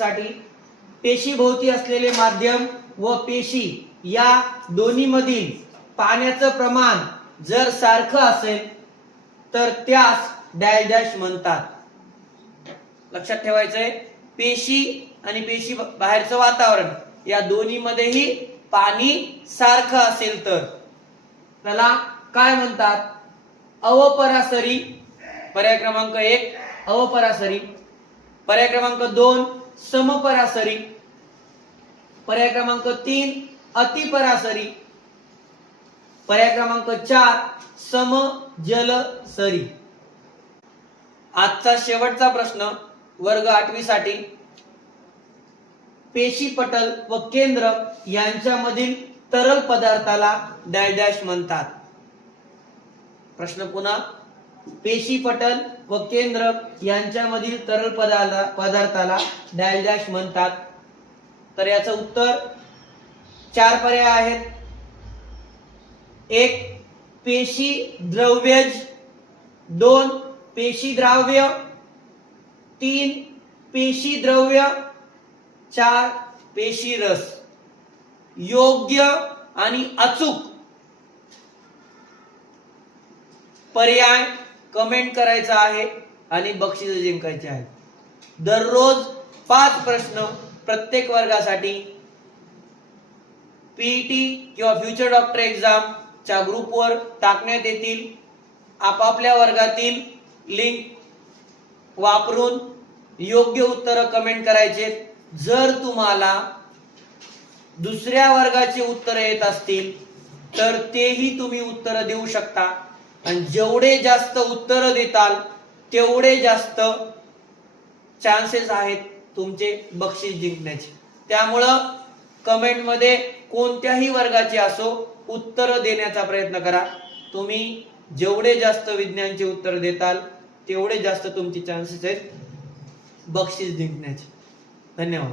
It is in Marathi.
साठी पेशीभोवती असलेले माध्यम व पेशी या दोन्ही मधील पाण्याचं प्रमाण जर सारखं असेल तर त्यास डॅश डॅश म्हणतात। लक्षात ठेवायचंय, पेशी आणि पेशी बाहेरचं वातावरण या दोन्ही मध्येही पाणी सारखं असेल तर त्याला काय म्हणतात? अवपरासरी। पर्याय क्रमांक 1 अवपरासरी, पर्याय क्रमांक 2 समपरासरी, पर्याय क्रमांक 3 अतिपरासरी, पर्याय क्रमांक 4 समजलसरी। आजचा शेवटचा प्रश्न वर्ग 8वी साठी, पेशी पटल व केंद्र यांच्यामधील तरल पदार्थाला डॅश डॅश म्हणतात। प्रश्न पुन्हा, पेशी पटल व केंद्र यांच्यामधील तरल पदार्थाला डॅश डॅश म्हणतात। तर याचं उत्तर 4 पर्याय आहेत। 1 पेशी द्रव्यज, 2 पेशी द्राव्य, 3 पेशी द्रव्य, 4 पेशी रस। योग्य आणि अचूक पर्याय कमेंट करायचा आहे आणि बक्षीस जिंकायचे आहे। दररोज 5 प्रश्न प्रत्येक वर्गासाठी पीईटी किंवा फ्युचर डॉक्टर एक्झाम च्या ग्रुपवर टाकण्यात येतील। आपापल्या वर्गातील लिंक वापरून योग्य उत्तर कमेंट करायचे। जर तुम्हाला दुसऱ्या वर्गाचे उत्तर येत असतील तर तेही तुम्ही उत्तर देऊ शकता आणि जेवढे जास्त उत्तर देताल तेवढे जास्त चान्सेस आहेत तुमचे बक्षीस जिंकण्याचे। त्यामुळं कमेंट मध्ये कोणत्याही वर्गाचे असो उत्तर देण्याचा प्रयत्न करा। तुम्ही जेवढे जास्त विज्ञानचे उत्तर देताल तेवढे जास्त तुमचे चान्सेस आहेत बक्षीस जिंकण्याचे। धन्यवाद।